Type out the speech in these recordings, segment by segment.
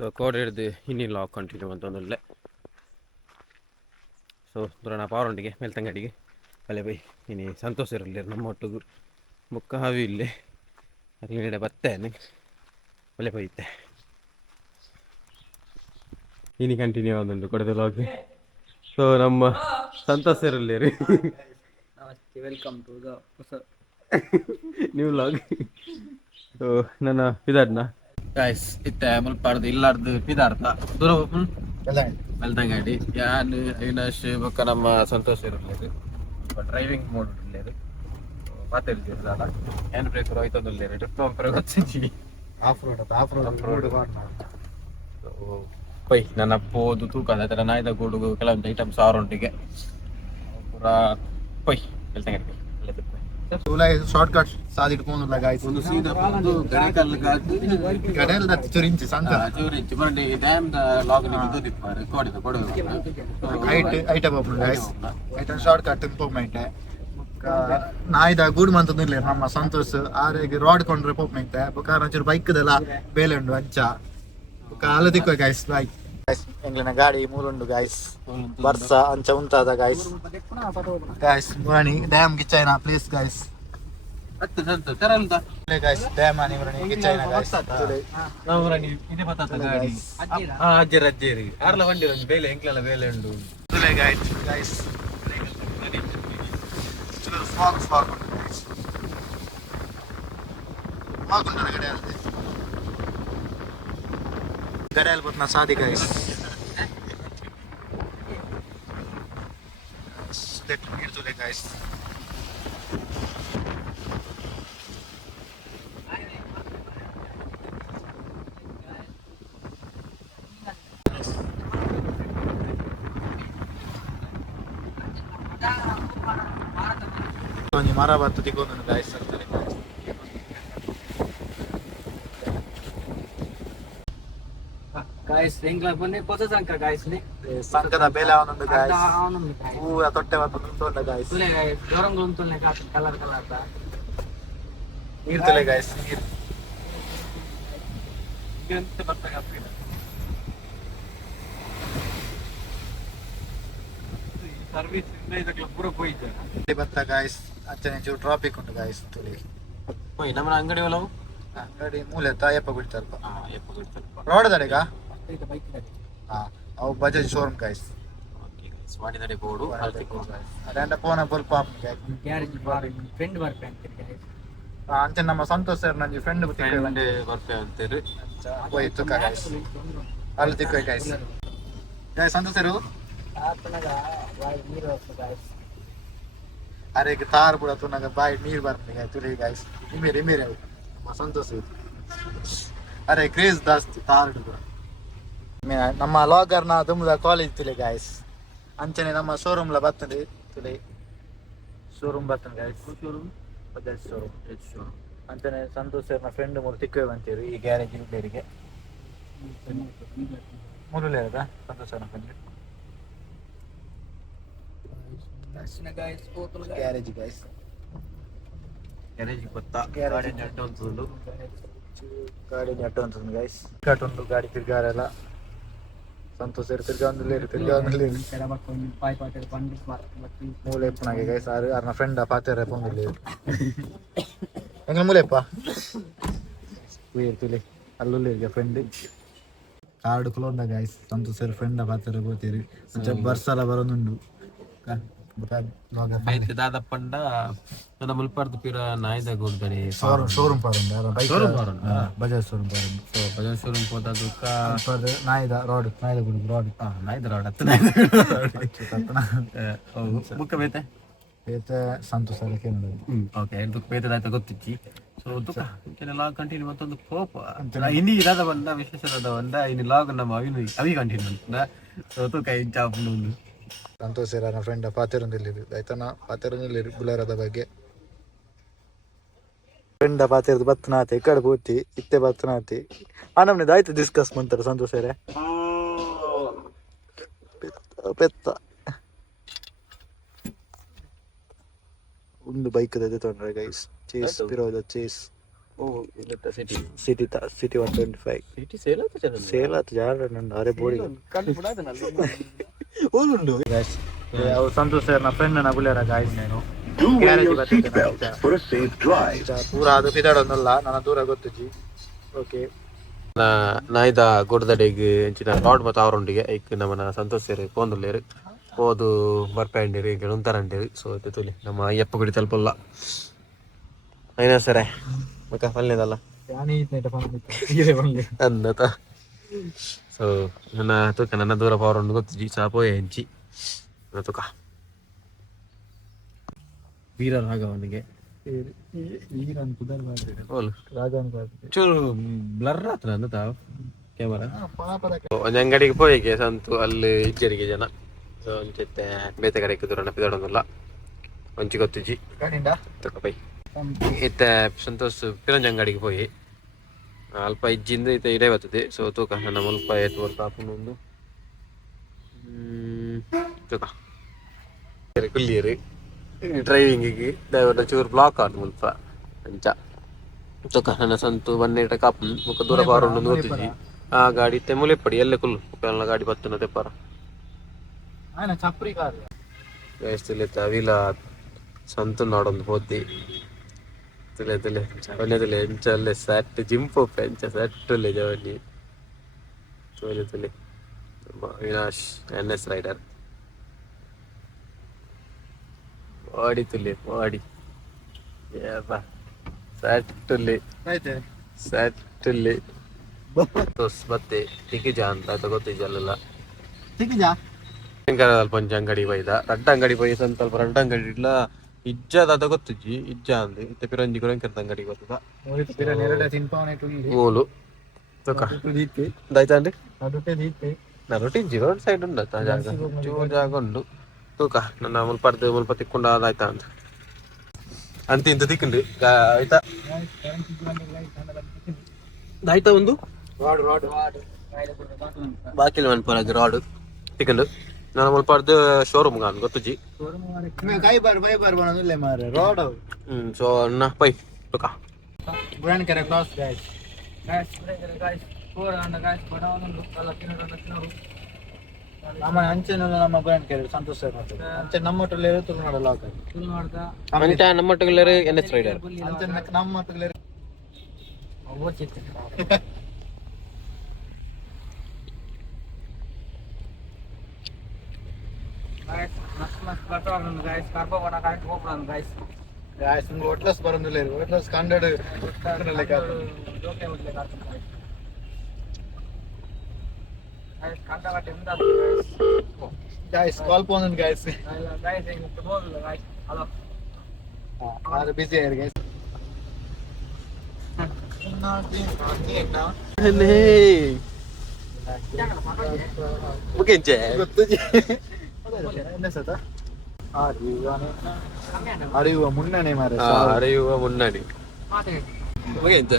so code ಹಿಡಿದು ಇನ್ನಿಲ್ಲ continue ಅಂತಂದಲ್ಲೇ so ದುರಣ ಪಾವರೊಂಡಿಗೆ ಮೇಲ್ತಂಗಡಿಗೆ ಅಲ್ಲೇ ಬೈ ಇನಿ ಸಂತೋಷ ಇರಲಿ ನಮ್ಮ ಒಟ್ಟಿಗೂ ಮುಕ್ಕ ಹಾವಿ ಇಲ್ಲೇ ಅಲ್ಲಿಗಡೆ ಬರ್ತೇನೆ ಒಳ್ಳೆ ಬೈತೆ ಇನಿ ಕಂಟಿನ್ಯೂ ಆಗುಂಟು ಕೊಡದಲ್ಲ ಹೋಗಿ ಸೊ ನಮ್ಮ ಸಂತೋಷ ಇರಲಿ ರೀ welcome to the new vlog so ನನ್ನ ಪಿದಾರ್ನ ಗಾಯ್ಸ್ ಇತ್ತೆ ಮುಲ್ಪಾಡ್ದು ಇಲ್ಲಾರ್ದು ಪಿದಾರ್ಥ ದೂರ ಮೆಲ್ತಂಗಡಿ ಯಾನ್ ಅವಿನಾಶ್ ಬೊಕ್ಕ ನಮ್ಮ ಸಂತೋಷ ಇರಲಿ ಡ್ರೈವಿಂಗ್ ಮೋಡ್ ಇರಲಿ ಮಾತಾಡ್ತಿರಲ್ಲ ಹ್ಯಾಂಡ್ ಬ್ರೇಕ್ ಹೋಯ್ತಂದಿಲ್ಲ ಟ್ರಿಪ್ ಪಂಪರ್ ಗೊತ್ತಿದ್ದಿ ಆಫ್ ರೋಡ್ ಪೈ ನನ್ನ ಪೋದು ತೂಕ ಅದರ ನಾಯ್ದ ಗೂಡು ಕೆಲವೊಂದು ಐಟಮ್ಸ್ ಆರೊಂಟಿಗೆ ಪೂರ ಪೈ ಮೆಲ್ತಂಗಡಿ ಶಾರ್ಟ್ ಕಟ್ ಸಾದಿಟ್ಟು ಪೋನುಲ್ಲ ಗಾಯ್ಸ್ ಒಂದು ಸೀದಾ ಬಂದು ಗಡಕಲ್ ಗಡಲ್ ದತ್ ಚುರಿಂಚಿ ಸಂತ ಚೂರಿಂಚಿ ಬರಡಿ ಡ್ಯಾಮ್ ದ ಲಾಗ್ ನಿ ಬಿದ್ದು ರೆಕಾರ್ಡ್ ಇದೆ ಕೊಡು ಐಟ ಬಾಪು ಗಾಯ್ಸ್ ಐಟ ಶಾರ್ಟ್ ಕಟ್ ಇಂಪ್ರೂವ್ಮೆಂಟ್ ನಾಯ್ದ ಗೂಡ್ ಮಂತದಿಲ್ಲ ನಮ್ಮ ಸಂತೋಷ್ ಆರೆಗೆ ರಾಡ್ ಕೊಂಡ್ರೆ ಪೋಪ್ಮೆಂಟ್ ಬುಕಾರ ಒಂಚೂರು ಬೈಕ್ ದೆಲ್ಲ ಬೇಲೆ ಉಂಡು ಅಂಚ ಕಾಲ ದಿಕ್ಕ ಗಾಯ್ಸ್ ಬೈಕ್ ಎಂಗ್ಲಿನ ಗಾಡಿ ಮೂರುಂಡು ಗಾಯ್ಸ್ ಬರ್ಸ ಅಂಚ ಉಂಟಾದ ಗಾಯ್ಸ್ ಗಾಯ್ಸ್ ಮುರಣಿ ಡ್ಯಾಮ್ ಗಿಚ್ಚೈನ ಪ್ಲೇಸ್ ಗಾಯ್ಸ್ ಗಾಯ್ಸ್ ಡ್ಯಾಮ್ ಆನಿ ಮುರಣಿ ಗಿಚ್ಚೈನ ಗಾಯ್ಸ್ ಇದೆ ಬತ್ತಾತ ಗಾಡಿ ಅಜ್ಜೇರಿ ಅಜ್ಜೇರಿ ಆರ್ಲ ಬಂಡಿ ಒಂದು ಬೇಲೆ ಎಂಕ್ಲೆಲ್ಲ ಬೇಲೆ ಉಂಡು ಗಾಯ್ಸ್ ಗಾಯ್ಸ್ ಫಾಗ್ ಫಾಗ್ ಉಂಟು ಗಾಯ್ಸ್ ಫಾಗ್ ಉಂಟು ಗಡಿಯಲ್ಲಿ ಗಡಿಯಲ್ಲಿ ಬತ್ನ ಸಾದಿ ಗಾಯ್ಸ್ ನೀಡ್ತದೆ ಗಾಯ್ಸ್ ಒಂಜಿ ಮರ ಬತ್ತು ತಿಕ್ಕೊಂಡು ಗಾಯ್ಸ್ ಅಂತಾರೆ ಗಾಯ್ಸ್ ಎಂಗ್ಲ ಬನ್ನಿ ಹೊಸ ಸಂಕ ಗಾಯ್ಸ್ ನಿ ಸಂಕದ ಬೇಲೆ ಅವನೊಂದು ಗಾಯ್ಸ್ ಹೂವ ತೊಟ್ಟೆ ಒಂದು ನಿಂತೊಂಡ ಗಾಯ್ಸ್ ದೂರಂಗ ಉಂಟುಲ್ನೆ ಕಲರ್ ಕಲರ್ ನೀರ್ತಲೆ ಗಾಯ್ಸ್ ನೀರು ಎಂತ ಬರ್ತಾಗ ಸರ್ವಿಸ್ ಇಂದ ಇದಕ್ಕೆ ಪೂರ ಹೋಯ್ತು ಬತ್ತ ಗಾಯ್ಸ್ ಅಂಚನೆ ಚೂರು ಟ್ರಾಫಿಕ್ ಉಂಟು ಗಾಯ್ಸ್ ತುಳಿ ಹೋಯ್ ನಮ್ಮ ಅಂಗಡಿ ಒಲವು ಅಂಗಡಿ ಮೂಲೆ ತಾಯಪ್ಪ ಬಿಡ್ತಾರಪ್ಪ ಎಪ್ಪ ಬಿಡ್ತಾರೆ ರೋಡ್ ದಡೆಗ ಬೈಕ್ ಹಾ ಅವು ಬಜಾಜ್ ಶೋರೂಮ್ ಗಾಯ್ಸ್ ಸ್ವಾಡಿನಡೆ ಬೋರ್ಡು ಅದಂಡ ಫೋನ ಬಲ್ಪ ಗ್ಯಾರೇಜ್ ಫ್ರೆಂಡ್ ಬರ್ಪೆ ಅಂತ ಅಂಚೆ ನಮ್ಮ ಸಂತೋಷ್ ಸರ್ ನಂಗೆ ಫ್ರೆಂಡ್ ಬರ್ತೆ ಅಂತೇಳಿ ಹೋಯ್ತು ಗಾಯ್ಸ್ ಅಲ್ಲಿ ತಿಕ್ಕ ಗಾಯ್ಸ್ ಗಾಯ್ಸ್ ಸಂತೋಷ್ ಸರ್ ಅರೆ ತಾರ್ ಬಿಡ ತುನಾಗ ಬಾಯಿ ನೀರು ಬರ್ತದೆ ತುಳಿ ಗಾಯ್ಸ್ ನಿಮೇರೆ ನಿಮೇರೆ ಸಂತೋಷ ಅರೆ ಕ್ರೇಜ್ ಜಾಸ್ತಿ ತಾರ್ ಕೂಡ ನಮ್ಮ ಲಾಗರ್ನ ದುಮ್ದ ಕಾಲೇಜ್ ತುಲೆ ಗಾಯ್ಸ್ ಅಂಚನೆ ನಮ್ಮ ಶೋರೂಮ್ ಲ ಬರ್ತದೆ ತುಲೆ ಶೋರೂಮ್ ಬರ್ತದೆ ಗಾಯ್ಸ್ ಬಜಾಜ್ ಶೋರೂಮ್ ಅಂಚನೆ ಸಂತೋಷ್ ಸರ್ನ ಫ್ರೆಂಡ್ ಮೂರು ತಿಕ್ಕೇವೆ ಅಂತೀರಿ ಈ ಗ್ಯಾರೇಜ್ ಇಬ್ಬರಿಗೆ ಮೂರಲೇರದ ಸಂತೋಷ್ ಸರ್ನ ಫ್ರೆಂಡ್ ಗ್ಯಾರೇಜ್ ಗಾಯ್ಸ್ ಗ್ಯಾರೇಜ್ ಗೊತ್ತಾ ಗಾಡಿ ನೆಟ್ ಒಂದು ಗಾಡಿ ನೆಟ್ ಅಂತ ಗಾಯ್ಸ್ ಕಟ್ಟೊಂದು ಗಾಡಿ ತಿರ್ಗಾರೆಲ್ಲ ಸಂತೋಷ ತಿರ್ಗಾಂದಿಲ್ಲ ಮೂಲೆ ಎಪ್ಪನಾಗೆ ಗೈಸ್ ಆರ್ನ ಫ್ರೆಂಡ್ ಪಾತೆರ ಪೊಂದಿಲ್ಲ ಎಂಗ ಮೂಲೆಪ್ಪ ಇರ್ತಿಲಿ ಅಲ್ಲುಲ್ಲಿಗೆ ಫ್ರೆಂಡ್ ಕಾರ್ಡ್ ಕುಲೋಂಡ ಗೈಸ್ ಸಂತೋಷ ಫ್ರೆಂಡ್ ಪಾತೆರ ಗೋತೀರಿ ಬರ್ಸಲ ಬರೋದುಂಡು ಐತೆ ದಾದಪ್ಪಂಡ ನನ್ನ ಮುಲ್ಪಾರ್ದು ಪಿರ ನಾಯ್ದ ಗೋಡ್ಗಡೆ ಶೋರೂಮ್ ಪಾರುಂಡ ಬಜಾಜ್ ಶೋರೂಮ್ ಪಾರುಂಡ ಸೊ ಬಜಾಜ್ ಶೋರೂಮ್ ಹೋದದುಕ್ಕ ನಾಯ್ದ ರೋಡ್ ನಾಯ್ದ ಗುಡು ರೋಡ್ ನಾಯ್ದ ರೋಡ್ ಹತ್ತು ಬುಕ್ಕ ಬೇತೆ ಬೇತೆ ಸಂತೋಷ ಅದಕ್ಕೆ ಓಕೆ ಇದಕ್ಕೆ ಬೇತದಾಯ್ತ ಗೊತ್ತಿಚ್ಚಿ ಸೊ ತುಕ ಕೆಲ ಕಂಟಿನ್ಯೂ ಮತ್ತೊಂದು ಕೋಪ ಇನ್ನಿ ಇರದ ಬಂದ ವಿಶೇಷದ ಬಂದ ಇನ್ನು ಲಾಗ್ ನಮ್ಮ ಅವಿ ಕಂಟಿನ್ಯೂ ಅಂತ ಸೊ ತುಕ ಇಂಚಾಪ್ ಒಂದು ಸಂತೋಷ್ ನನ್ನ ಫ್ರೆಂಡ್ ಪಾತಿರೊಂದಿಲ್ಲಿರು ಆಯ್ತಾನ ಪಾತಿರೊಂದಿಲ್ಲಿರು ಬುಲಾರದ ಬಗ್ಗೆ ಫ್ರೆಂಡ ಪಾತಿರದು ಬತ್ತನಾತಿ ಈ ಕಡೆ ಪೂತಿ ಇತ್ತೆ ಬತ್ತನಾತಿ ನಮ್ದು ಆಯ್ತು ಡಿಸ್ಕಸ್ ಮಾಡ್ತಾರೆ ಸಂತೋಷ್ ಅವರೇ ಪೆತ್ತ ಒಂದು ಬೈಕ್ ತೊಂದ್ರೆ ಗೈಸ್ ಚೇಸ್ ಪಿರೋದ ಚೇಸ್ ಓ ಇಲ್ಲತ್ತ ಸಿಟಿ ಸಿಟಿ 125 ಸಿಟಿ ಸೇಲ್ ಆಯ್ತು ಜನ ಸೇಲ್ ಆಯ್ತು ಜಾಗ ನನ್ನ ಅರೆ ಬೋಡಿ ಕಣ್ಣು ಬಿಡಾದನಲ್ಲ ಓಲುಂಡು ಗಾಯ್ಸ್ ಅವು ಸಂತೋಷ್ ಸರ್ ನ ಫ್ರೆಂಡ್ ನ ಬುಲೆರ ಗಾಯ್ಸ್ ನಾನು ಪೂರ ಅದು ಪಿದಾಡೊಂದಲ್ಲ ನನ್ನ ದೂರ ಗೊತ್ತುಜಿ ಓಕೆ ನಾಯ್ದ ಗುಡ್ದಡೆಗ್ ಎಂಚಿನ ರಾಡ್ ಮತ್ತು ಅವರೊಂದಿಗೆ ಐಕ್ ನಮ್ಮನ ಸಂತೋಷ್ ಸೇರಿ ಪೋಂದುಲ್ಲೇರು ಹೋದು ಬರ್ಪಂಡಿರಿ ಈಗ ಉಂತಾರಂಡಿರಿ ಸೊ ತುಲಿ ನಮ್ಮ ಅಯ್ಯಪ್ಪ ಗುಡಿ ತಲುಪಲ್ಲ అయినా సరే ఒక పర్లేదಲ್ಲ ಅನ್ನತ ಸೊ ನನ್ನ ತೂಕ ನನ್ನ ದೂರ ಪವರನ್ನು ಗೊತ್ತಿಜಿ ಚಾಪೋಯೆ ಹೆಂಚಿ ನನ್ನ ತೂಕ ವೀರ ರಾಘವನಿಗೆ ಚೂರು ಬ್ಲರ್ ಆತ ನನ್ನ ತಾವು ಕ್ಯಾಮರಾ ಒಂದು ಅಂಗಡಿಗೆ ಪೋಯಿಗೆ ಸಂತು ಅಲ್ಲಿ ಇಜ್ಜರಿಗೆ ಜನ ಸೊ ಒಂಚೆತ್ತೆ ಬೇತೆ ಕಡೆಗೆ ದೂರ ನಪ್ಪಿದೊಡೊಂದಿಲ್ಲ ಒಂಚಿ ಗೊತ್ತಿಜಿ ತಕ ಪೈ ಇತ್ತ ಸಂತೋಷ್ ಪಿರಂಜ ಅಂಗಡಿಗೆ ಹೋಗಿ ಅಲ್ಪ ಇಜ್ಜಿಂದ ಇತ್ತ ಇಡೇ ಬರ್ತದೆ ಸೊ ತೂಕ ನನ್ನ ಮುಲ್ಪ ಎತ್ತುವರೆ ಕಾಪುನೊಂದು ತೂಕ ಕುಲ್ಲಿಯರು ಡ್ರೈವಿಂಗಿಗೆ ಡ್ರೈವರ್ನ ಚೂರು ಬ್ಲಾಕ್ ಆಡು ಮುಲ್ಪ ಅಂಚ ತೂಕ ನನ್ನ ಸಂತು ಬನ್ನೇಟ ಕಾಪು ಮುಖ ದೂರ ಬಾರೊಂದು ನೋಡ್ತಿದ್ವಿ ಆ ಗಾಡಿ ಇತ್ತೆ ಮುಲೆಪ್ಪಡಿ ಎಲ್ಲೇ ಕುಲ್ಲು ಮುಖ ಗಾಡಿ ಬತ್ತನ ತೆಪ್ಪಾರ ಚಪ್ರಿ ಕಾರ್ ವಯಸ್ಸಿಲೆತ್ತ ಅವಿಲ ಸಂತು ನಾಡೊಂದು ಹೋದಿ ತುಲೆ ತುಲೆ ಅವನದುಲೆ ಎಂಚಲ್ಲೇ ಸಟ್ ಜಿಂಪು ಪೆಂಚ ಸಟ್ಟುಲೆ ಜವನಿ ತುಲೆ ತುಲೆ ಅವಿನಾಶ್ NS ರೈಡರ್ ಬಾಡಿ ತುಲೆ ಬಾಡಿ ಏಪ ಸಟ್ಟುಲೆ ಸಟ್ಟುಲೆ ತೋಸ್ ಬತ್ತೆ ತಿಕಿಜ ಅಂತ ಗೊತ್ತಿಜಲ್ಲ ತಿಕಿಜಾ ಪಂಚ ಅಂಗಡಿ ಬೈದ ರಡ್ಡ ಅಂಗಡಿ ಬೈ ಸ್ವಲ್ಪ ರಡ್ಡ ಅಂಗಡಿ ಇಲ್ಲ ಇಜ್ಜದ ಗೊತ್ತಿಜ್ಜಿ ಇಜ್ಜ ಅಂದ್ ಇತ್ತೆ ಪಿರಂಜಿ ಕೂಡ ಅಂಗಡಿ ಗೊತ್ತದ ಓಲು ತಕ ದಾಯ್ತಾಂಡಿ ನಾ ರೊಟ್ಟಿಂಜಿ ರೋಡ್ ಸೈಡ್ ಉಂಡ ಜಾಗ ಚೂರು ಜಾಗ ಉಂಡು ತೂಕ ನನ್ನ ಮುಲ್ಪ ತಿಕ್ಕೊಂಡ ಆಯ್ತಾ ಅಂತ ಅಂತ ಇಂತ ತಿಕ್ಕೊಂಡು ಆಯ್ತಾ ಆಯ್ತಾ ಒಂದು ಬಾಕಿಲ್ ಮನ್ಪುರಾಗಿ ರಾಡ್ ತಿಕ್ಕೊಂಡು ನಾನು ಮುಲ್ಪ ಶೋರೂಮ್ ಗಾನ್ ಗೊತ್ತುಜಿ ರೋಡ್ ಸೊ ನಾ ಪೈ ತೂಕ ಬ್ರ್ಯಾಂಡ್ ಕೆರೆ ಕ್ಲಾಸ್ ಗೈಸ್ ನಮ್ಮ ಅಂಚೆನಲ್ಲ ನಮ್ಮ ಬ್ರ್ಯಾಂಡ್ ಕೆರೆ ಸಂತೋಷ್ ಸರ್ ಅಂಚೆ ನಮ್ಮ ಒಟ್ಟಲ್ಲಿ ತುಳುನಾಡು ಲಾಕ್ ಅಂತ ನಮ್ಮ ಒಟ್ಟಿಗೆಲ್ಲರೂ NS ರೈಡರ್ ಅಂಚೆ ನಮ್ಮ ಒಟ್ಟಲ್ಲಿ ಒಟ್ಲಸ್ ಬರೋದಿಲ್ಲ ಒಟ್ಲಸ್ ಕಂಡಡ್ guys call ponen guys are busy here guys mungkin je ಅರಿಯುವ ಮುನ್ನನೆ ಮಾರೆ ಅರಿಯುವ ಮುನ್ನಡಿ mungkin je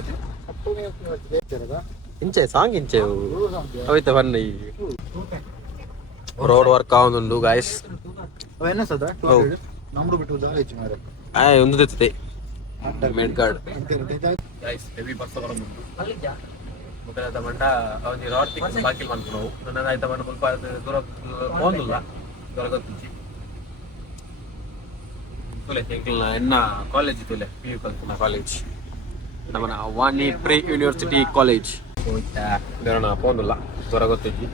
ಇಂಚೆ ಸಾಂಗ್ ಇಂಚೆ ಹೋಯ್ತಾ ಬನ್ನಿ ರೋಡ್ ವರ್ಕ್ ಆಗುಂಡು ಗಾಯ್ಸ್ ಎನ್ನಸದ ನಮ್ರು ಬಿಟ್ಟು ದಾಳಿಚಿ ಮಾರೆ ಒಂದು ತೆತ್ತೆ ಮೆಡ್ ಗಾರ್ಡ್ ಗಾಯ್ಸ್ ಹೆವಿ ಬಸ್ ಬರೋದು ಮುಖದ ಮಂಡ ಅವನಿ ರಾಡ್ ತಿಕ್ ಬಾಕಿ ಮಾಡ್ಕೊಂಡು ನಾವು ನನ್ನ ಆಯ್ತಾ ಬಂದು ಸ್ವಲ್ಪ ದೂರ ಹೋಗಿಲ್ಲ ದೂರ ಗೊತ್ತಿಚ್ಚಿ ತುಲೆ ಎಂಕ್ಲ ಎನ್ನ ಕಾಲೇಜ್ ತುಲೆ PU ಕಲ್ತನ ಕಾಲೇಜ್ ನಮ್ಮನ ವಾಣಿ ಪ್ರಿ ಯೂನಿವರ್ಸಿಟಿ ಕಾಲೇಜ್ ಬೇರೋಣ ಹೋಗಿಲ್ಲ ದೂರ ಗೊತ್ತಿಚ್ಚಿ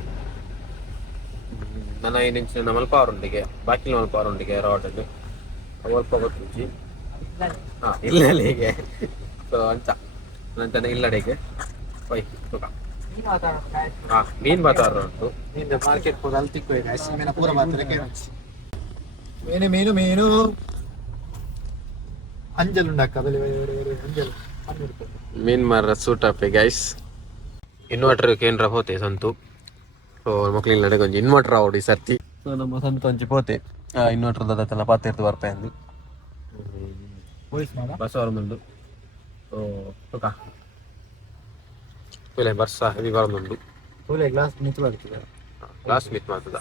ನನ್ನ ಏನಿಂಚು ಮಲ್ಪ ಅವರೊಂದಿಗೆ ಬಾಕಿ ಮಲ್ಪ ಅವರೊಂದಿಗೆ ರಾಡಲ್ಲಿ ಸ್ವಲ್ಪ ಗೊತ್ತಿಚ್ಚಿ ಹಾಂ ಇಲ್ಲ ಹೀಗೆ ಸೊ ಅಂಚ ನಂತರ ಇಲ್ಲಡೆಗೆ ಪೈ ತೂಕ ಹಾಂ ಮೀನು ಬಾತಾರ ಉಂಟು ನಿಂದ ಮಾರ್ಕೆಟ್ ಹೋಗಿ ಅಲ್ಲಿ ತಿಕ್ಕು ಮೀನ ಪೂರ ಮಾತ್ರ ಮೀನು ಮೀನು ಮೀನು ಅಂಜಲ್ ಉಂಡಕ್ಕ ಬೆಲೆ ಅಂಜಲ್ ಮೀನ್ ಮಾರ ಸೂಟಪ್ಪೆ ಗೈಸ್ ಇನ್ವರ್ಟರ್ ಕೇಂದ್ರ ಹೋತೆ ಸಂತು ಸೊ ಮಕ್ಳಿಗೆ ನಡೆಗೆ ಒಂಜಿ ಇನ್ವರ್ಟರ್ ಆವಡಿ ಸರ್ತಿ ಸೊ ನಮ್ಮ ಸಂತು ಒಂಚಿ ಪೋತೆ ಇನ್ವರ್ಟರ್ ದತ್ತನ ಪಾತಿರ್ದು ಬರ್ಪೆ ಅಂದು ಬಸ್ ಅವರ ಮುಂದು ಸೊ ತುಕ ಪುಲೆ ಬರ್ಸ ಹೆವಿ ಬರೋದುಂಡು ಪೂಲೆ ಗ್ಲಾಸ್ ನಿಂತು ಬರ್ತದೆ ಗ್ಲಾಸ್ ಮಿತ್ ಮಾಡ್ತದ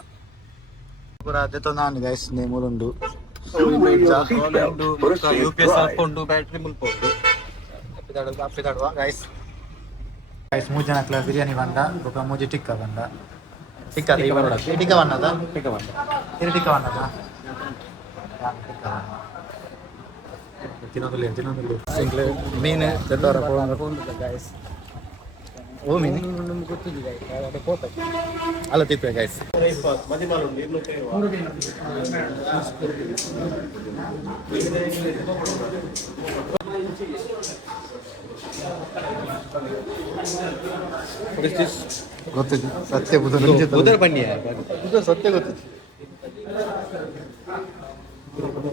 ಪೂರ ಜೊತೆ ನಾನು ಗೈಸ್ ನೇಮೂಲುಂಡು UPS ಸ್ವಲ್ಪ ಉಂಡು ಬ್ಯಾಟ್ರಿ ಮುಲ್ಪ ಉಂಡು ಅಪ್ಪಿದಾಡುವ ಗೈಸ್ ಗೈಸ್ 3 ಜನಕ್ಲ ಬಿರಿಯಾನಿ ಬಂದ ఒక ಮೂಜಿ ಟಿಕ್ಕ ಬಂದ ಟಿಕ್ಕ ಟಿಕ್ಕ ಬನ್ನದ ಟಿಕ್ಕ ಬಂದ ಟಿಕ್ಕ ಬನ್ನದ ತಿನ್ನೋದಿಲ್ಲ ಮೀನು ದೊಡ್ಡವರ ಗೈಸ್ ಓ ಮೀನು ಗೊತ್ತಿಲ್ಲ ಅಲ್ಲ ತಿಪ್ಪೆ ಗೈಸ್ ಗೊತ್ತಿದ್ದು ಸತ್ಯ ಬುಧ ಬನ್ನಿ ಸತ್ಯ ಗೊತ್ತಿತ್ತು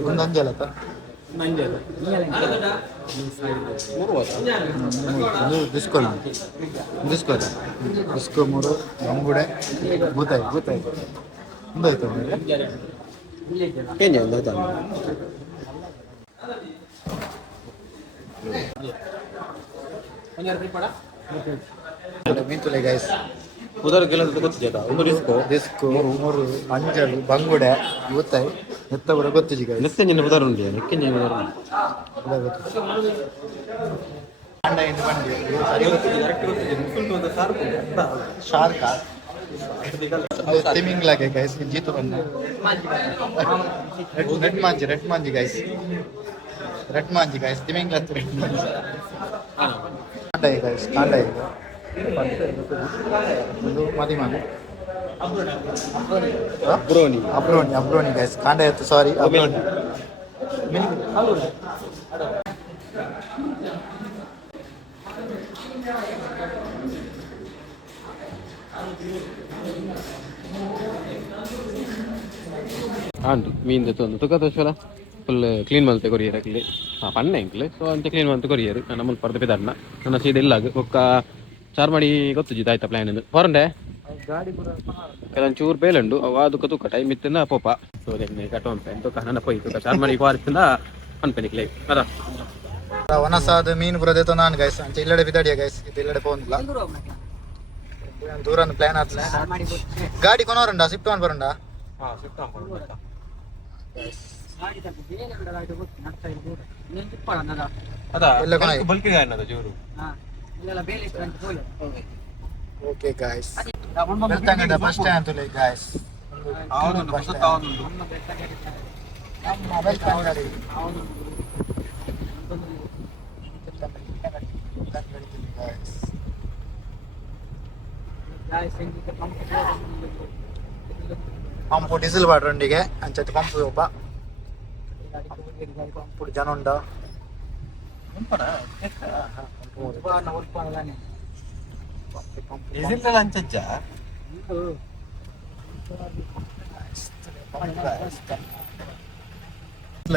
ಒಂದು ಅಂಜಲ ಡಿಸ್ಕೋಲ ಡಿಸ್ಕೋ 3 ಬಂಗುಡೆ ಭೂತಾಯಿ ಮುಂದಾಯ್ತು ಮೀನುಲೆ ಗೈಸ್ ಉದರ ಕೆಲಸ ಗೊತ್ತಿದೆ ಒಂದು ಡಿಸ್ಕೋ 3 ಅಂಜಲು ಬಂಗುಡೆ ಭೂತಾಯಿ ನೆತ್ತ ಕೂಡ ಗೊತ್ತಿದೆ ಗೈಸ್ ನೆತ್ತೆ ನಿನ್ನ ಉದರ ಉಂಟು ನೆಕ್ಕೆ ನಿನ್ನ ಉದರ ಶಾರ್ಕ ಸ್ವಿಮ್ಮಿಂಗ್ ಲಾಗೆ ಗೈಸ್ ಜೀತು ಬಂದ ರೆಡ್ ಮಾಂಜಿ ಗೈಸ್ ಸ್ವಿಮ್ಮಿಂಗ್ ಲಾಗ್ ರೆಡ್ ಮಾಂಜಿ ಕಾಂಡಾಯಿ ಗೈಸ್ ಕಾಂಡಾಯಿ ಒಂದು ಮದಿಮಾಗಿ ಅಬ್ರೋನಿ ಗೈಸ್ ಕಾಂಡಾಯಿ ಇತ್ತು ಸಾರಿ ಅಬ್ರೋನಿ ಆಂಟು ಮೀನು ತೊಂದು ತುಕತೋಶ್ವರ ಫುಲ್ ಕ್ಲೀನ್ ಮಲ್ತೆ ಕೊರಿಯರ್ ಆಗ್ಲಿ ಪಣ್ಣ ಎಂಕ್ಲು ಸೊ ಅಂತ ಕ್ಲೀನ್ ಮಲ್ತೆ ಕೊರಿಯರ್ ನಮ್ಮ ಪರ್ದ ಪೆದರ್ನ ನನ್ನ ಸೀದೆ ಇಲ್ಲ ಒಕ್ಕ ಚಾರ್ ಮಾಡಿ ಗೊತ್ತು ಆಯ್ತಾ ಪ್ಲಾನ್ ಎಂದು ಹೊರಂಡೆ ಕೆಲವೊಂದು ಚೂರು ಬೇಲಂಡು ಅವು ಅದಕ್ಕೆ ತೂಕ ಟೈಮ್ ಇತ್ತಿನ ಪೋಪ ಸೊ ಕಟ್ಟೋಂತ ತುಕ ನನ್ನ ಪೊಯ್ ತುಕ ಚಾರ್ ಮಾಡಿ ಪಾರ್ತಿಂದ ಅನ್ಪೆನಿಕ್ಲೆ ಅದ ಒನಸಾದ ಮೀನು ಬರೋದೇ ನಾನು ಗೈಸ್ ಅಂತ ಇಲ್ಲಡೆ ಬಿದ್ದಾಡಿಯ ಗೈಸ್ ಇದು ಇಲ್ಲಡೆ ಪೋಂದಿಲ್ಲ ದೂರ ಪ್ಲಾನ್ ಆತ್ಲ ಗಾಡಿ ಕೊನೋರಂಡ ಸ್ವಿಫ್ಟ್ ಒನ್ ಬರಂಡ ಓಕೆ ಗೈಸ್ ಬಸ್ ಸ್ಟ್ಯಾಂಡ್ ತುಲೆ ಗೈಸ್ ಪಂಪು ಡೀಸೆಲ್ ಬಾಡ್ರಂಡಿಗೆ ಅಂಚೆ ಪಂಪು ಒಬ್ಬ ಪಂಪು ಜನ ಉಂಡ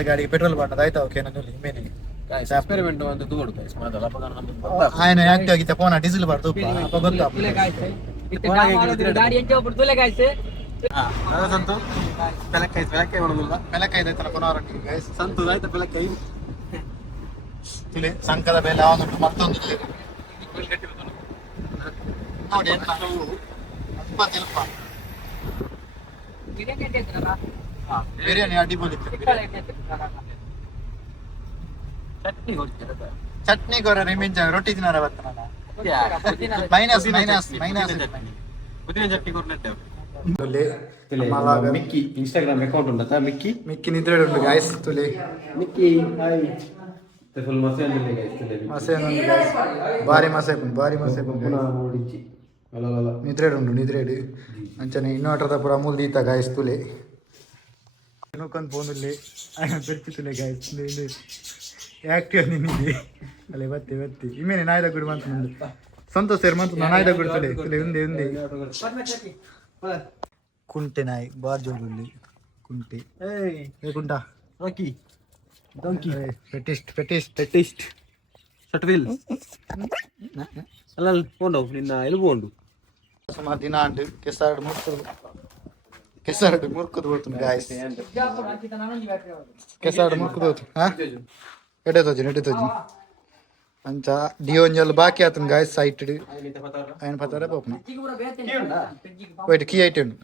ಗಾಡಿಗೆ ಪೆಟ್ರೋಲ್ ಬಾಟದ ಆಯ್ತಾ ಓಕೆ ನಾನು ಮೇನಿಗೆ ಎಕ್ಸ್ಪೆರಿಮೆಂಟ್ ಅಂತ ತೋಡು ఆయన యాక్టివ్ ಆಗಿತ್ತೆ ಫೋನ್ ಡೀಸೆಲ್ ಬಾರ್ದು ಅಪ್ಪ ಗೊತ್ತಾ ಗಾಡಿ ಎಂಟು ಒಬ್ಬರು ತುಲೆ ಗಾಯ್ಸ್ ಸಂತು ಬೆಳಕೈ ಮಾಡೋದಿಲ್ಲ ಬೆಲಕೈ ಐತಲ್ಲ ಕೊನವರಂಡಿಗೆ ಗೈಸ್ ಸಂತು ಆಯ್ತಾ ಬೆಳಕೈ ತುಲೆ ಸಂಕದ ಬೆಲೆ ಯಾವ್ದುಂಟು ಮತ್ತೊಂದು ನೋಡಿ ಎಂತ ಅಲ್ಪ ತಿಲ್ಪ ಬಿರಿಯಾನಿ ಅಡಿಪೊಲಿ ಚಟ್ನಿ ಗೊರ ರಿಮಿಂಜ ರೊಟ್ಟಿ ತಿನ್ನಾರ ಬರ್ತಾನಲ್ಲ ಮೈನಸ್ ಮಿಕ್ಕಿ ಇನ್ಸ್ಟಾಗ್ರಾಮ್ ಅಕೌಂಟ್ ಉಂಟಾ ಮಿಕ್ಕಿ ನಿದ್ರೆ ಉಂಟು ಗಾಯ್ಸ್ ತುಲೆ ಮಿಕ್ಕಿ ಹಾಯ್ ಫುಲ್ ಮಸೆ ಭಾರಿ ಮಸೆ ನಿದ್ರೆಡು ಅಂಚನೆ ಇನ್ವರ್ಟರ್ದ ಪೂರ ಅಮೂಲ್ ದೀತ ಗಾಯ್ಸ್ ತುಲೆ ನೋಡ್ಕೊಂಡು ಫೋನಲ್ಲಿ ಬೆರ್ತಿತ್ತುಲೆ ಗಾಯ್ಸ್ ಆಕ್ಟಿವ್ ನಿನ್ನಿದೆ ಅಲ್ಲೇ ಬತ್ತಿ ಇಮೇನೆ ನಾಯ್ದ ಗುಡಿ ಮಂತ ಮುಂದೆ ಸಂತೋಷ್ ಸೇರ್ ಮಂತ ನಾಯ್ದ ಗುಡಿ ತುಲೆ ಉಂದೆ ಕುಂಟೆ ನಾಯಿ ಬಾರ್ ಜೋಗುಲ್ಲಿ ಕುಂಟೆ ಏ ಕುಂಟ ರಾಕಿ ಡೊಂಕಿ ಫೆಟಿಸ್ಟ್ ಶಟ್ವಿಲ್ ಅಲ್ಲ ಹೋಂಡು ನಿನ್ನ ಎಲ್ಬು ಉಂಡು ಸುಮಾರು ದಿನ ಅಂಡು ಕೆಸಾರ್ಡು ಮುರ್ಕುದು ಹೋಗ್ತು ಗಾಯ್ಸ್ ಕೆಸಾರ್ಡು ಮುರ್ಕುದು ಹೋಗ್ತು ಹಾ ಎಡೆ ತೋಜಿ ಅಂಚ ಡಿಯೋಂಜಲ್ ಬಾಕಿ ಆತನ ಗಾಯ್ಸ್ ಸೈಟ್ ఆయన ಪತಾರ ಪೋಪ್ನ ವೈಟ್ ಕೀ ಐಟ್ ಉಂಡು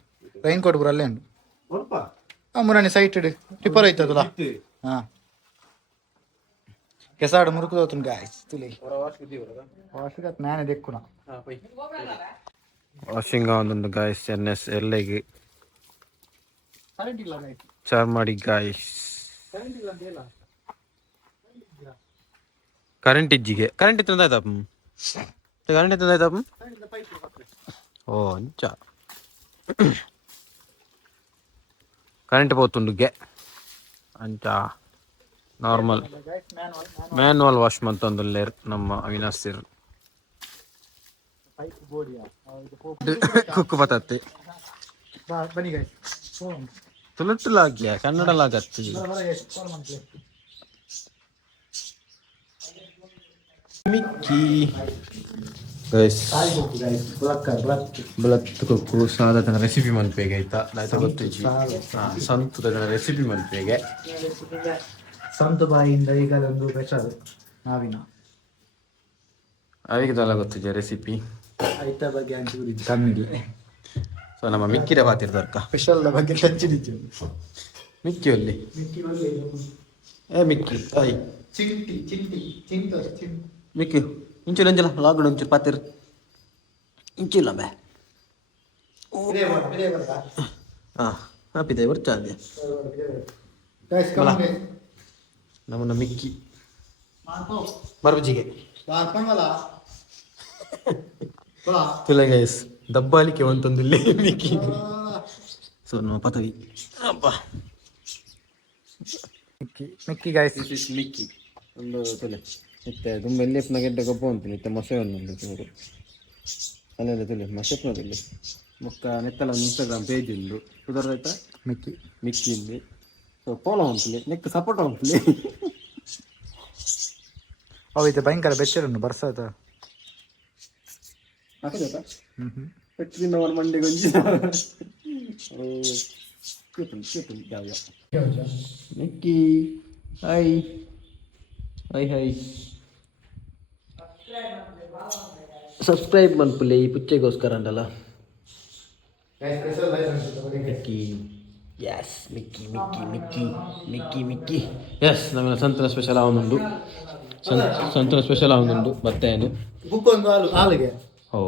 ರೈನ್ ಕೋಟ್ ಬುರ ಅಲ್ಲೇ ಉಂಡು ಮುರಾನಿ ಸೈಟ್ ಟಿಪ್ಪರ್ ಐತದಲ್ಲ ಹಾ ಕೆಸಾಡು ಮುರುಕುದೋತುನ್ ಗಾಯ್ಸ್ ತುಲೆ ವಾಶ್ ನಾನೇ ದೆಕ್ಕುನ ವಾಷಿಂಗ್ ಒಂದೊಂದು ಗಾಯ್ಸ್ NS ಎಲ್ಲಿಗೆ ಕರೆಂಟ್ ಇಲ್ಲ ಗೈಸ್ ಚಾರ್ಮಾಡಿ ಗಾಯ್ಸ್ ಕರೆಂಟ್ ಇಲ್ಲ ಅಂತ ಹೇಳ ಕರೆಂಟ್ ಇಜ್ಜಿಗೆ ಕರೆಂಟ್ ಇತ್ತಂದಾಯ್ತಪ್ಪ ಕರೆಂಟ್ ಇತ್ತಂದಾಯ್ತಪ್ಪ ಕರೆಂಟ್ ಪೈಪ್ ಓ ಅಂಚ ಕರೆಂಟ್ పోతుండుಗೆ ಅಂಚ ನಾರ್ಮಲ್ ಮ್ಯಾನ್ಯಲ್ ವಾಶ್ ಮಂತೊಂದುಲ್ಲೇರ್ ನಮ್ಮ ಅವಿನಾಶ್ ಸರ್ ಪೈಪ್ ಬೋಡಿಯಾ ಕುಕ್ಕು ಬತ್ತತ್ತೆ ಬನ್ನಿ ಗೈಸ್ ಫೋನ್ ತುಳುಟ್ಟುಲಾಗ್ಯ ಕನ್ನಡಲಾಗತ್ತೆ ಮಿಕ್ಕಿ ಗೈಸ್ ಬಲತ್ ಕುಕ್ಕು ಸಾಧನ ರೆಸಿಪಿ ಮನ್ಪೇಗೆ ಆಯ್ತಾ ದಾಯ್ತ ಗೊತ್ತಿಜ್ಜಿ ಸಂತುದ ರೆಸಿಪಿ ಮನ್ಪೇಗೆ ಸಂತು ಬಾಯಿಯಿಂದ ಈಗ ಒಂದು ಸ್ಪೆಷಲ್ ನಾವಿನ ಅವಿಗೆಲ್ಲ ಗೊತ್ತಿದ್ಯಾ ರೆಸಿಪಿ ಐತ ಬಗ್ಗೆ ಅನ್ಸಿದ್ದು ಕಮ್ಮಿಗೆ ಸೊ ನಮ್ಮ ಮಿಕ್ಕಿರ ಬಾತಿರ್ದರ್ಕ ಸ್ಪೆಷಲ್ ಬಗ್ಗೆ ಟಚ್ಚಿಡಿದ್ದು ಮಿಕ್ಕಿ ಅಲ್ಲಿ ಏ ಮಿಕ್ಕಿ ಆಯ್ ಚಿಂಟಿ ಚಿಂಟಿ ಚಿಂಟ ಚಿಂಟಿ ಮಿಕ್ಕಿ ಇಂಚುಲು ಇಂಚಲ ಲಾಗುಡು ಇಂಚುಲು ಪಾತಿರ್ ಇಂಚಿಲ್ಲ ಬೇ ಹಾಂ ಹಾಪಿದೆ ಬರ್ಚಾಂದೆ ನಮ್ಮನ್ನ ಮಿಕ್ಕಿ ಮರ್ಬಜಿಗೆ ತುಲೆ ಗೈಸ್ ದಬ್ಬಾಲಿಕೆ ಒಂತೊಂದಿಲ್ಲಿ ಮಿಕ್ಕಿ ಸೊ ನಮ್ಮ ಪದವಿ ಅಪ್ಪ ಮಿಕ್ಕಿ ಗೈಸ್ ಮಿಕ್ಕಿ ಒಂದು ತುಲೆ ಮತ್ತೆ ತುಂಬ ಎಲ್ಲಿಯಪ್ಪನ ಗೆಡ್ಡೆ ಗೊಬ್ಬ ಉಂಟು ಮತ್ತೆ ಮೊಸೆ ಒಂದೊಂದು ಚೂರು ಅಲ್ಲೆಲ್ಲ ತುಲೆ ಮೊಸೆಪ್ನದಲ್ಲಿ ಮುಕ್ಕ ನೆತ್ತಲ ಒಂದು ಇನ್ಸ್ಟಾಗ್ರಾಮ್ ಪೇಜ್ ಉಂಡು ಕುದರ್ದಾಯ್ತಾ ಮಿಕ್ಕಿ ಮಿಕ್ಕಿ ಇಲ್ಲಿ ಸೊ ಫಾಲೋ ಉಂಟು ನೆಕ್ ಸಪೋರ್ಟ್ ಉಂಟು ಅವು ಇದು ಭಯಂಕರ ಬೆಚ್ಚರುಂಡು ಬರ್ಸದ ಹಾಕದಾಯ್ತಾ ಪೆಟ್ರಿನ ಅವರ ಮಂಡಿಗೆ ಒಂಜಿ ಮಿಕ್ಕಿ ಹಾಯ್ ಹಾಯ್ ಹಾಯ್ ಸಬ್ಸ್ಕ್ರೈಬ್ ಮನ್ಪುಲೆ ಈ ಪುಚ್ಚೆಗೋಸ್ಕರ ಅಂಡಲ್ಲ ಮಿಕ್ಕಿ ಯಸ್ ಮಿಕ್ಕಿ ಮಿಕ್ಕಿ ಮಿಕ್ಕಿ ಮಿಕ್ಕಿ ಮಿಕ್ಕಿ ಯಸ್ ನಮ್ಮನ್ನ ಸಂತನ ಸ್ಪೆಷಲ್ ಆವೊಂದುಂಡು ಸಂತನ ಸ್ಪೆಷಲ್ ಆವೊಂದುಂಡು ಬತ್ತೇನು ಕುಕ್ಕು ಒಂದು ಹಾಲಿಗೆ ಓ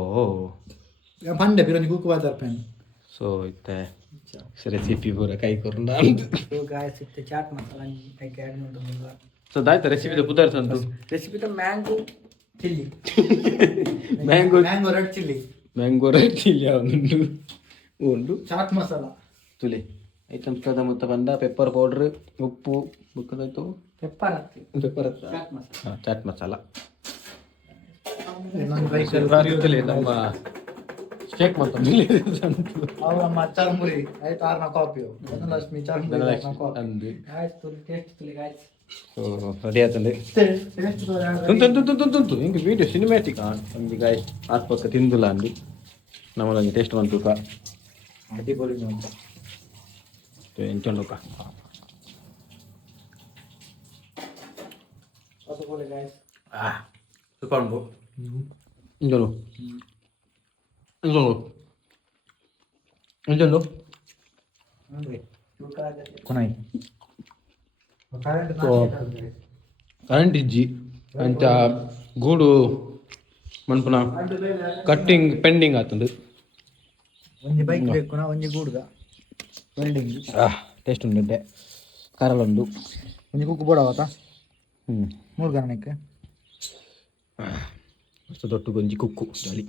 ಪಂಡೆ ಬಿರೊಂದು ಕುಕ್ಕು ಬಾದರ್ಪೇನು ಸೊ ಇತ್ತೆ ರೆಸಿಪಿ ಪೂರ ಕೈ ಕೊರ್ನ ಗಾಯ್ಸ್ ಇತ್ತೆ ಚಾಟ್ ಮಸಾಲ ಐಕೆ ಆಡ್ ಮಾಡ್ದು ಸೊ ದಾಯ್ತ ರೆಸಿಪಿ ಪುದರ್ ಸಂತು ರೆಸಿಪಿ ತ mango chilli mango mango red chilli mango red chilli ಉಂಡು ಉಂಡು ಚಾಟ್ ಮಸಾಲ ತುಲಿ ಐಟಮ್ಸ್ ಕದ ಮೊತ್ತ ಬಂದ ಪೆಪ್ಪರ್ ಪೌಡ್ರ್ ಉಪ್ಪು ಬುಕ್ಕದಾಯ್ತು ಪೆಪ್ಪರ್ ಪೆಪ್ಪರ್ ಚಾಟ್ ಮಸಾಲ ಚಾಟ್ ಮಸಾಲ ಇನ್ನೊಂದು ನಮ್ಮ ಶೇಕ್ ಮಾಡ್ತಾ ಅವು ನಮ್ಮ ಚರ್ಮುರಿ ಆಯ್ತು ಆರ್ನ ಕಾಪಿಯು ಧನಲಕ್ಷ್ಮಿ ಚರ್ಮುರಿ ಅಂದು ಗಾಯ್ಸ್ ತುಲಿ ಟೇಸ್ಟ್ ತುಲಿ ಗಾಯ್ಸ್ ಸೊ ರೆಡಿ ಆಯ್ತಂದೆ ತುಂತು ಹಿಂಗೆ ವಿಡಿಯೋ ಸಿನಿಮ್ಯಾಟಿಕ್ ನಮಗೆ ಗಾಯ ಆಸ್ಪಕ್ಕ ತಿಂದುಲ್ಲ ಅಂದು ನಮ್ಮಲ್ಲಿ ಟೇಸ್ಟ್ ಬಂತು ಅಡಿಪೊಳಿ ಅಂತ ಎಂಚೊಂಡುಕ ರಸಗೋಲೆ ಗಾಯ್ಸ್ ಸುಕೊಂಡು ಇಂಜಲು ಇಂಜಲು ಇಂಜಲು ಕೊನಾಯಿ ಕರೆಂಟ್ ಇಜ್ಜಿ ಅಂಚ ಗೂಡು ಮನ್ಪುನ ಕಟ್ಟಿಂಗ್ ಪೆಂಡಿಂಗ್ ಆತಂದು ಒಂಜಿ ಬೈಕ್ ಬೇಕು ನಾ ಒಂಜಿ ಗೂಡುದ ವೆಲ್ಡಿಂಗ್ ಟೇಸ್ಟ್ ಉಂಡೆ ಕಾರಲ್ಲೊಂದು ಒಂಜಿ ಕುಕ್ಕು ಬೋಡಾವತ್ತ ಹ್ಞೂ 3 ಗಣಕ್ಕೆ ಅಷ್ಟು ದೊಡ್ಡ ಗೊಂಜಿ ಕುಕ್ಕು ಜಾಲಿ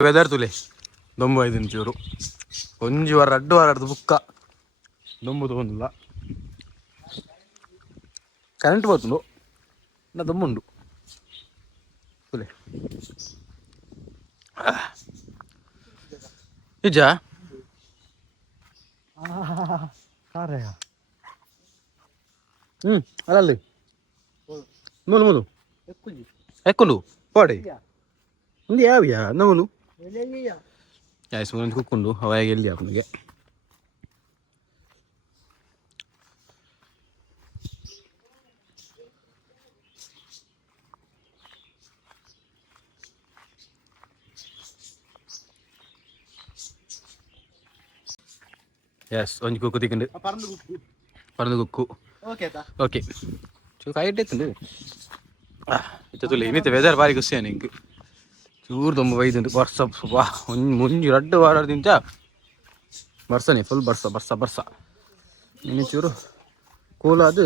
ವೆದರ್ ತುಲೆ ದೊಂಬು ಐದು ಚೂರು ಒಂಜಿ ವಾರ 2 ವಾರ ಬುಕ್ಕ ದೊಂಬು ತೊಗೊಂಡಿಲ್ಲ ಕರೆಂಟ್ పోతుండు నా దమ్ముండు ತುಲೆ ನಿಜ ಕಾರ್ಯ ಅಲ್ಲಲ್ಲಿ ಮೂಲು ಮೂಲು ಎಕ್ಕೊಂಡು ಪಾಡಿ ఉంది యావియా నవ్వులు యాస్ ముందు కుక్కుండు హవాయికి వెళ్ళి అప్పటికే ಎಸ್ ಒಂಜಿ ಕುಕ್ಕು ತಿಕ್ಕಂಡು ಪರಂದು ಕುಕ್ಕು ಓಕೆ ಓಕೆ ಚೂ ಕೈಟ್ ಎತ್ತಂಡು ಇತ್ತು ತುಲೆ ಇನ್ನಿತ್ತು ವೆದರ್ ಬಾರಿ ಖುಷಿಯ ನಿಂಗೆ ಚೂರು ತುಂಬ ಬೈದುಂಟು ಬರ್ಸ ವಾ ಮುಂಜಿ ರಡ್ಡು ವಾರದಿಂದ ಬರ್ಸನೆ ಫುಲ್ ಬರ್ಸ ಇನ್ನು ಚೂರು ಕೂಲ್ ಅದು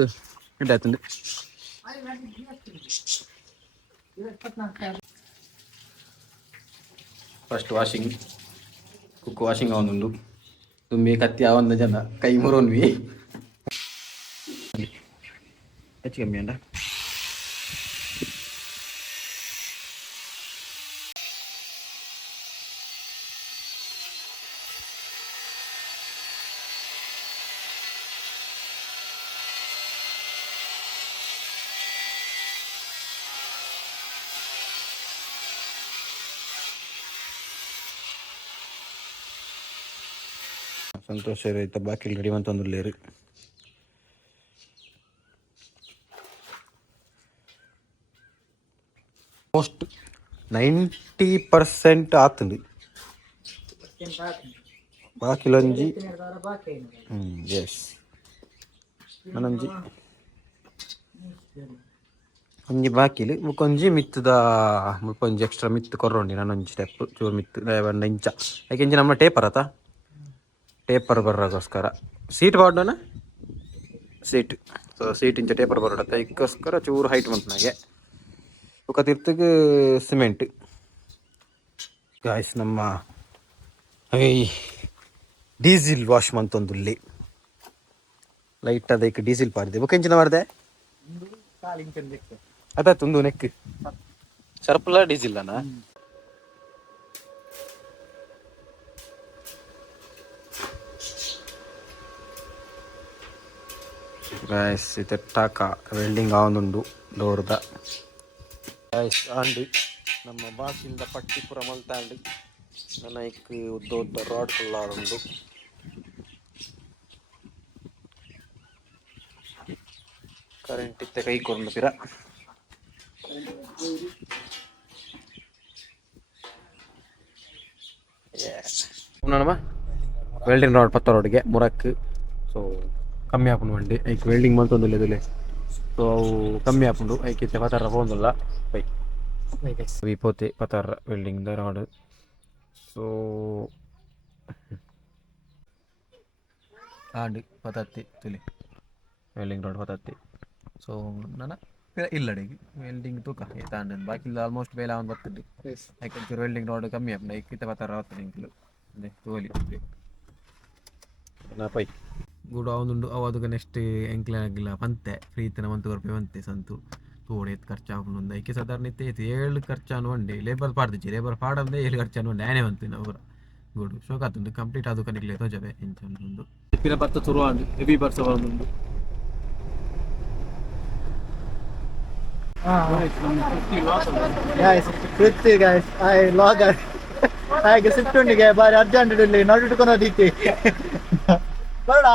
ಇಟ್ಟಾಯ್ತುಂಡು ಫಸ್ಟ್ ವಾಷಿಂಗ್ ಕುಕ್ಕು ವಾಷಿಂಗ್ ಅವನುಂಡು ತುಂಬಿ ಕತ್ತಿ ಆವಂದ ಜನ ಕೈ ಮುರೋನ್ವಿ ಹೆಚ್ಚು ಕಮ್ಮಿ ಅಂಡ ಸಂತೋಷ ರೈತ ಬಾಕಿ ರೆಡಿ ಅಂತ ಒಂದುಲ್ಲೇರು ಮೋಸ್ಟ್ 90% ಆತುಂಡು ಬಾಕಿಲೊಂಜಿ ಎಸ್ ನನೊಂಜಿ ಒಂಜಿ ಬಾಕಿಲು ಮುಕ್ಕೊಂಜಿ ಮಿತ್ತದ ಮುಕ್ಕೊಂಜಿ ಎಕ್ಸ್ಟ್ರಾ ಮಿತ್ತು ಕೊರ್ರೋಂಡಿ ನಾನೊಂಜಿ ಸ್ಟೆಪ್ ಚೂರು ಮಿತ್ತು ದಾಯಬಂಡ ಇಂಚ ಯಾಕೆಂಜಿ ನಮ್ಮ ಟೇಪರ್ ಆತ ಟೇಪರ್ ಬರ್ರಾಗೋಸ್ಕರ ಸೀಟ್ ಬಾಡ್ಡೋನ ಸೀಟ್ ಸೊ ಸೀಟ್ ಇಂಚ ಟೇಪರ್ ಬರೋಡತ್ತ ಇದಕ್ಕೋಸ್ಕರ ಚೂರು ಹೈಟ್ ಮಂತ್ನಾಗೆ ఒక ತಿರ್ತಿಗೆ ಸಿಮೆಂಟ್ ಗಾಯ್ಸ್ ನಮ್ಮ ಡೀಸಿಲ್ ವಾಶ್ ಮಂತೊಂದುಲ್ಲಿ ಲೈಟ್ ಅದಕ್ಕೆ ಡೀಸಿಲ್ ಪಾಡಿದೆ ಬುಕೆಂಚಿನ ಮಾಡಿದೆ ಅದ ತುಂದು ನೆಕ್ ಸರ್ಪುಲ ಡೀಸಿಲ್ ಅಣ್ಣ ಗಾಯ್ಸ್ ಇತ್ತಾಕ ವೆಲ್ಡಿಂಗ್ ಆವೊಂದುಂಡು ಡೋರ್ದ ಗಾಯ್ಸ್ ಆಂಡು ನಮ್ಮ ಬಾಸಿಂದ ಪಟ್ಟಿ ಪೂರ ಮಲ್ತಾಂಡು ನನ್ನ ಇಕ್ ಉದ್ದ ರಾಡ್ ಕುಲ್ಲಾರುಂಡು ಕರೆಂಟ್ ಇತ್ತೆ ಕೈ ಕೊಂಡು ಪಿರ ನಮ್ಮ ವೆಲ್ಡಿಂಗ್ ರಾಡ್ ಪತ್ತ ರೋಡ್ಗೆ ಮುರಕ್ ಸೊ ಕಮ್ಮಿ ಆಪುಂಡು ಬಂಡಿ ಐಕ್ ವೆಲ್ಡಿಂಗ್ ಮಲ್ತೊಂದುಲ್ಲೆ ಇದುಲೆ ಸೊ ಅವು ಕಮ್ಮಿ ಆಪುಂಡು ಐಕ್ ಇತ್ತೆ ಪತ್ತಾರ ಪೋಂದುಲ್ಲ ಬೈ ವಿಪೋತೆ ಪತ್ತಾರ ವೆಲ್ಡಿಂಗ್ ದ ರಾಡ್ ಸೊ ಆಂಡು ಪತತ್ತಿ ತುಲಿ ವೆಲ್ಡಿಂಗ್ ರಾಡ್ ಪತತ್ತಿ ಸೊ ನನ್ನ ಇಲ್ಲಡಿಗೆ ವೆಲ್ಡಿಂಗ್ ತೂಕ ತಾಂಡ ಬಾಕಿ ಆಲ್ಮೋಸ್ಟ್ ಬೇಲ ಒಂದು ಬರ್ತದೆ ಯಾಕೆ ವೆಲ್ಡಿಂಗ್ ರಾಡ್ ಕಮ್ಮಿ ಆಪುಂಡು ಐಕ್ ಇತ್ತೆ ಪತ್ತಾರ ಆವತ್ತು ಇಂಕ್ಲು ಅದೇ ತೋಲಿ ಪೈ ಗೂಡು ಅವನುಂಡು ಅವದಕ್ಕೆ ನೆಕ್ಸ್ಟ್ ಎಂಕ್ಲಾಗಿಲ್ಲ ಪಂತೆ ಪ್ರೀತಿನ ಮಂತು ರೂಪಾಯಿ ಪಂತೆ ಸಂತು ತೋಡೆ ಖರ್ಚು ಆಪುಂಡು ಐಕೆ ಸಾಧಾರಣ ಇತ್ತೆ 7 ಖರ್ಚಾನು ಒಂಡೆ ಲೇಬರ್ ಪಾಡ್ದಿಚ್ಚಿ ಲೇಬರ್ ಪಾಡಂದೆ 7 ಖರ್ಚಾನು ಒಂಡೆ ಆನೆ ಬಂತು ಅವರ ಗೂಡು ಶೋಕಾತುಂಡು ಕಂಪ್ಲೀಟ್ ಅದು ಕನಿಕ್ಲೆ ತೋಜವೆ ಎಂಚೊಂದು ಪಿನ ಬತ್ತ ತುರುವಾಂಡು ಹೆವಿ ಬರ್ಸ ಬಂದುಂಡು ಕೃತಿ ಗಾಯ್ಸ್ ಐ ಲಾಗರ್ ಹಾಗೆ ಸಿಫ್ಟ್ ಉಂಡಿಗೆ ಬಾರಿ ಅರ್ಜೆಂಟ್ ಇಲ್ಲಿ ನೋಡಿಟ್ಕೊಂಡು ಹೋದಿತ್ತಿ ಬರೋಣ